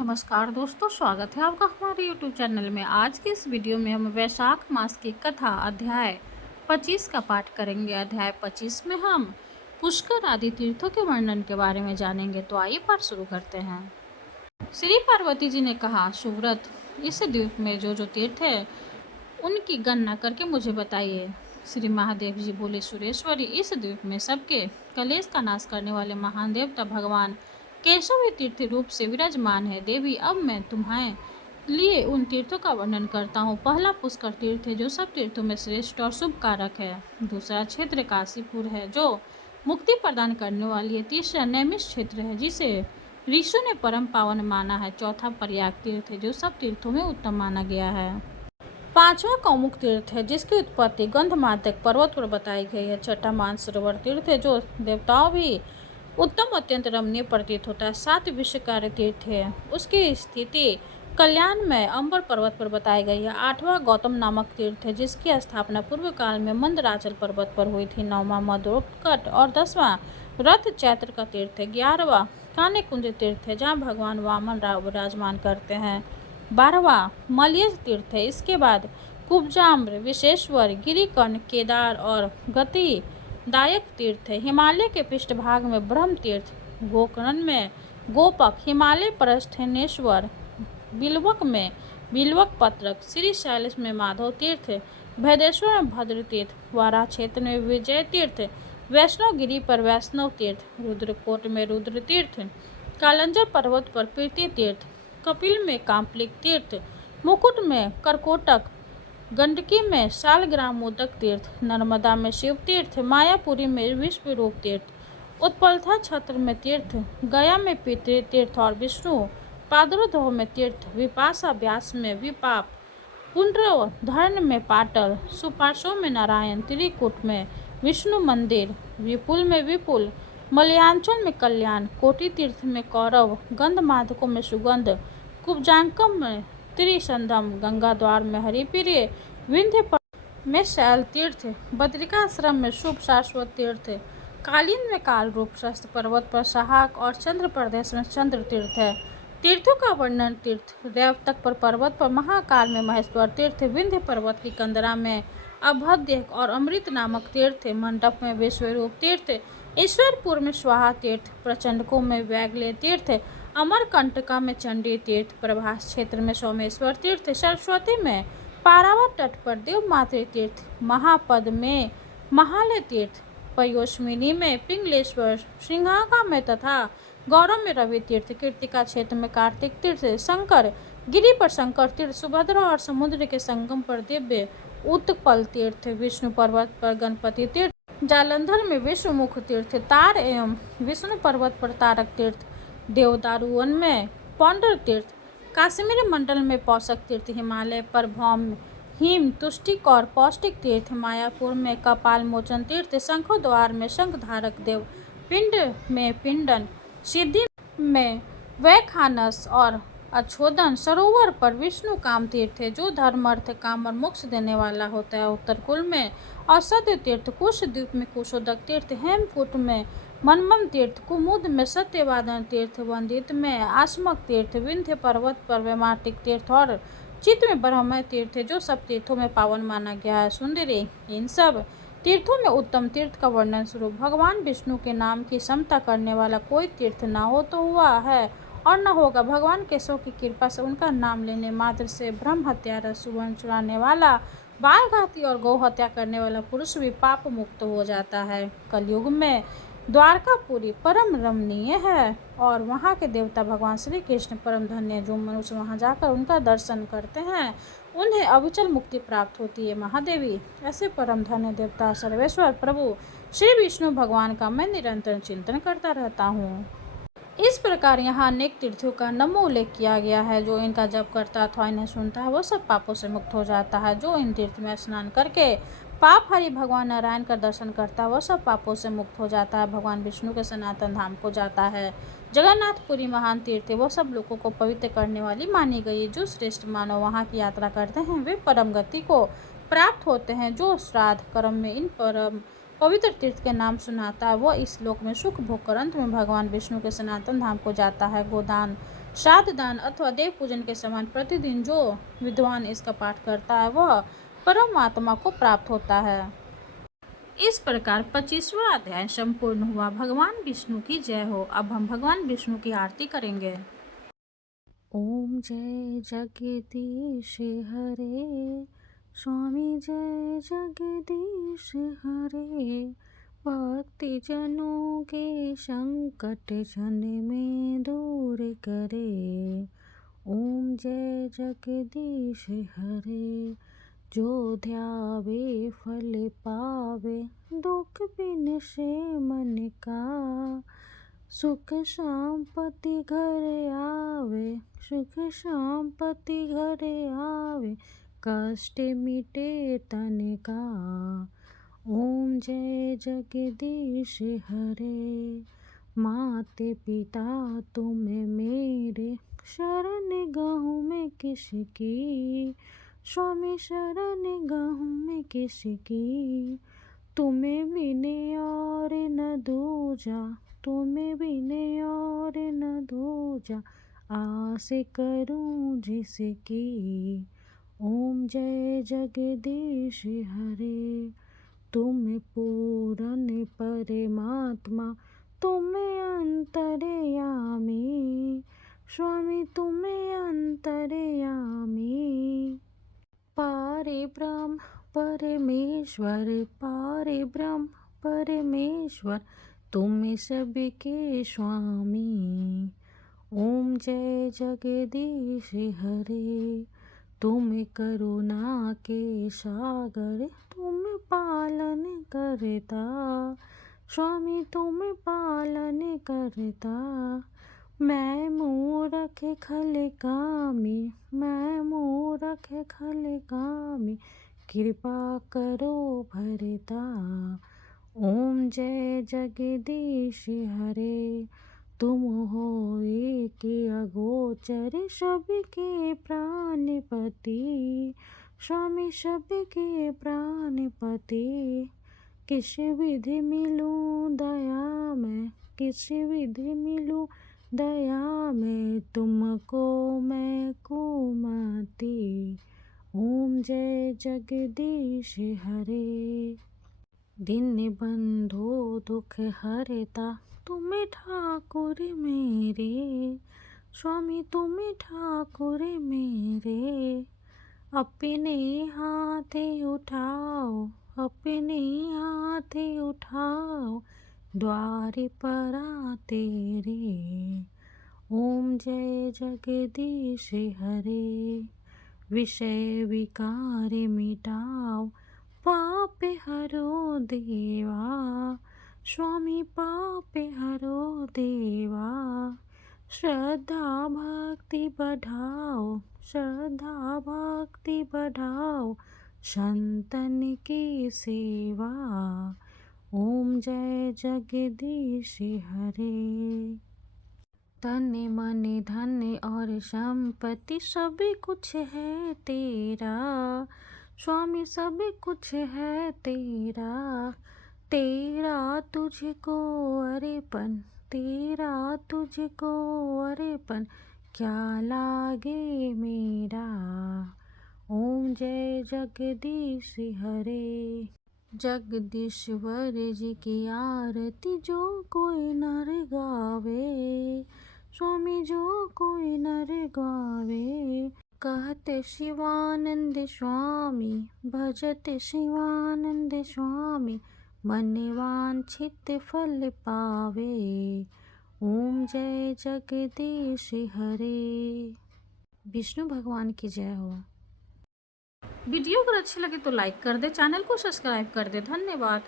नमस्कार दोस्तों, स्वागत है आपका हमारे YouTube चैनल में। आज की इस वीडियो में हम वैशाख मास की कथा अध्याय 25 का पाठ करेंगे। अध्याय 25 में हम पुष्कर आदि तीर्थों के वर्णन के बारे में जानेंगे। तो आइए पाठ शुरू करते हैं। श्री पार्वती जी ने कहा, सुव्रत, इस द्वीप में जो जो तीर्थ है उनकी गणना करके मुझे बताइए। श्री महादेव जी बोले, सुरेश्वरी, इस द्वीप में सबके कलेश का नाश करने वाले महान देवता भगवान केशव तीर्थ रूप से विराजमान है। देवी, अब मैं तुम्हारे लिए उन तीर्थों का वर्णन करता हूँ। पहला पुष्कर तीर्थ है, जो सब तीर्थों में श्रेष्ठ और शुभ कारक है। दूसरा क्षेत्र काशीपुर है, जो मुक्ति प्रदान करने वाली है। तीसरा नैमिष क्षेत्र है, जिसे ऋषि ने परम पावन माना है। चौथा प्रयाग तीर्थ है, जो सब तीर्थों में उत्तम माना गया है। पांचवा कौमुक तीर्थ है, जिसकी उत्पत्ति गंधमादक पर्वत पर बताई गई है। छठा मानसरोवर तीर्थ है, जो देवताओं भी उत्तम अत्यंत रमणीय प्रतीत होता है। सात विश्वकारी तीर्थ है, उसकी स्थिति कल्याण में अंबर पर्वत पर बताई गई है। आठवां गौतम नामक तीर्थ है, जिसकी स्थापना पूर्व काल में मंदराचल पर्वत पर हुई थी। नौवां मधुकट और 10वां रथ चैत्र का तीर्थ है। 11वां कान्य कुंज तीर्थ है, जहाँ भगवान वामन राव विराजमान करते हैं। 12वां मलयज तीर्थ है। इसके बाद कुब्जाम्र, विशेश्वर, गिरिकर्ण, केदार और गति दायक तीर्थ है। हिमालय के पृष्ठभाग में ब्रह्म तीर्थ, गोकर्ण में गोपक, हिमालय पर स्थेनेश्वर, बिल्वक में बिल्वक पत्रक, श्री शैलेश में माधव तीर्थ, भैदेश्वर में भद्र तीर्थ, वारा क्षेत्र में विजय तीर्थ, वैष्णव गिरी पर वैष्णव तीर्थ, रुद्रकोट में रुद्र तीर्थ, कालंजर पर्वत पर प्रीति तीर्थ, कपिल में काम्पलिक तीर्थ, मुकुट में करकोटक, गंडकी में शालग्राम मोदक तीर्थ, नर्मदा में शिव तीर्थ, मायापुरी में विश्वरूप तीर्थ, उत्पलथा छत्र में तीर्थ, गया में पितृ तीर्थ और विष्णु पादरोधव में तीर्थ, विपाशा व्यास में विपाप, पुंड्रधर्ण में पाटल, सुपार्श्व में नारायण, त्रिकूट में विष्णु मंदिर, विपुल में विपुल, मलयांचल में कल्याण, कोटि तीर्थ में कौरव, गंधमादकों में सुगंध, कुब्जांकम में त्रिसंधम, गंगा द्वार में हरिप्रिय, विंध्य में शैल तीर्थ, बद्रिकाश्रम में शुभ शाश्वत तीर्थ, कालीन में काल रूप शस्त्र पर्वत पर सहाक और चंद्र प्रदेश में चंद्र तीर्थ है। तीर्थों का वर्णन तीर्थ, रेवतक पर पर्वत पर महाकाल में महेश्वर तीर्थ, विंध्य पर्वत की कंदरा में अभद्य और अमृत नामक तीर्थ, मंडप में विश्वरूप तीर्थ, ईश्वरपुर में स्वाहा तीर्थ, प्रचंडकों में वैगल्य तीर्थ, अमरकंटका में चंडी तीर्थ, प्रभास क्षेत्र में सोमेश्वर तीर्थ, सरस्वती में पारावत तट पर देवमातृ तीर्थ, महापद में महालय तीर्थ, पयोस्मिनी में पिंगलेश्वर, सिंहागा में तथा गौरव में रवि तीर्थ, कीर्तिका क्षेत्र में कार्तिक तीर्थ, शंकर गिरी पर शंकर तीर्थ, सुभद्रा और समुद्र के संगम पर दिव्य उत्पल तीर्थ, विष्णु पर्वत पर गणपति तीर्थ, जालंधर में विश्वमुख तीर्थ, तार एवं विष्णु पर्वत पर तारक तीर्थ, देवदारुवन में पौंडर तीर्थ, काश्मीर मंडल में पौषक तीर्थ, हिमालय पर भौम हिम तुष्टिक और पौष्टिक तीर्थ, मायापुर में कपाल मोचन तीर्थ, शंखो द्वार में शंख धारक देव, पिंड में पिंडन, सिद्धि में वैखानस और अच्छोदन, सरोवर पर विष्णु काम तीर्थ है, जो धर्म अर्थ काम और मोक्ष देने वाला होता है। उत्तरकुल में औषध तीर्थ, कुश द्वीप में कुशोदक तीर्थ, हेमकूट में मनमन तीर्थ, कुमुद में सत्यवादन तीर्थ, वंदित में आसमक तीर्थ, विंध्य पर्वत पर वैमाटिक तीर्थ और चित्त में ब्रह्मय तीर्थ है, जो सब तीर्थों में पावन माना गया है। सुंदरी, इन सब तीर्थों में उत्तम तीर्थ का वर्णन स्वरूप भगवान विष्णु के नाम की समता करने वाला कोई तीर्थ न हो तो हुआ है और न होगा। भगवान केशव की कृपा से उनका नाम लेने मात्र से ब्रह्म हत्यारा, सुवर्ण चुराने वाला, बाल घाती और गौ हत्या करने वाला पुरुष भी पाप मुक्त हो जाता है। कलयुग में द्वारकापुरी परम रमणीय है और वहाँ के देवता भगवान श्री कृष्ण परम धन्य, जो मनुष्य वहाँ जाकर उनका दर्शन करते हैं उन्हें अविचल मुक्ति प्राप्त होती है। महादेवी, ऐसे परम धन्य देवता सर्वेश्वर प्रभु श्री विष्णु भगवान का मैं निरंतर चिंतन करता रहता हूँ। इस प्रकार यहाँ अनेक तीर्थों का नमो उल्लेख किया गया है। जो इनका जप करता अथवा इन्हें सुनता है वो सब पापों से मुक्त हो जाता है। जो इन तीर्थ में स्नान करके पाप हरि भगवान नारायण का दर्शन करता है वह सब पापों से मुक्त हो जाता है, भगवान विष्णु के सनातन धाम को जाता है। जगन्नाथपुरी महान तीर्थ है, वो सब लोगों को पवित्र करने वाली मानी गई है। जो श्रेष्ठ मानव वहाँ की यात्रा करते हैं वे परम गति को प्राप्त होते हैं। जो श्राद्ध कर्म में इन परम पवित्र तीर्थ के नाम सुनाता है वह इस लोक में सुख भोग कर अंत में भगवान विष्णु के सनातन धाम को जाता है। गोदान श्राद्ध दान अथवा देव पूजन के समान प्रतिदिन जो विद्वान इसका पाठ करता है वह परमात्मा को प्राप्त होता है। इस प्रकार 25वां अध्याय संपूर्ण हुआ। भगवान विष्णु की जय हो। अब हम भगवान विष्णु की आरती करेंगे। ओम जय जगदीश हरे, स्वामी जय जगदीश हरे, भक्ति जनों के संकट क्षण में दूर करे। ओम जय जगदीश हरे, जो ध्यावे फल पावे, दुख बिन से मन का, सुख शांति घर आवे, सुख शांति घर आवे, कष्ट मिटे तन का। ओम जय जगदीश हरे, माते पिता तुम मेरे, शरण गहूँ मैं किसकी, स्वामी शरण गहूँ मैं किसकी, तुम्हें बिने और न दूजा, तुम्हें बिने और न दूजा, आस करूं जिसकी। ओम जय जगदीश हरे, तुम पूर्ण परमात्मा, तुम अंतर्यामी, स्वामी तुम अंतर्यामी, पारे ब्रह्म परमेश्वर, पारे ब्रह्म परमेश्वर, तुम सबके स्वामी। ओम जय जगदीश हरे, तुम करुणा के सागर, तुम पालन करता, स्वामी तुम पालन करता, मैं मूरख खल कामी, मैं मूरख खल कामी, कृपा करो भरता। ओम जय जगदीश हरे, तुम हो एक अगोचर, सबके प्राणपति, स्वामी सबके प्राणपति, किस विधि मिलूं दया में, किस विधि मिलूं दया में, तुमको मैं कुमति। ओम जय जगदीश हरे, दीन बंधु दुख हरता, तुम ठाकुर मेरे, स्वामी तुम ठाकुर मेरे, अपने हाथ उठाओ, अपने हाथ उठाओ, द्वार पर तेरे। ओम जय जगदीश हरे, विषय विकार मिटाओ, पाप हरो देवा, स्वामी पाप हरो देवा, श्रद्धा भक्ति बढ़ाओ, श्रद्धा भक्ति बढ़ाओ, संतन की सेवा। ओम जय जगदीश हरे, तन मन धन और संपत्ति सब कुछ है तेरा, स्वामी सब कुछ है तेरा, तेरा तुझको अर्पण, तेरा तुझको अर्पण, क्या लागे मेरा। ओम जय जगदीश हरे, जगदीश्वर जी की आरती जो कोई नर गावे, स्वामी जो कोई नर गावे, कहते शिवानंद स्वामी, भजते शिवानंद स्वामी, मन वांछित फल पावे। ओम जय जगदीश हरे, विष्णु भगवान की जय हो। वीडियो अगर अच्छी लगे तो लाइक कर दे, चैनल को सब्सक्राइब कर दे। धन्यवाद।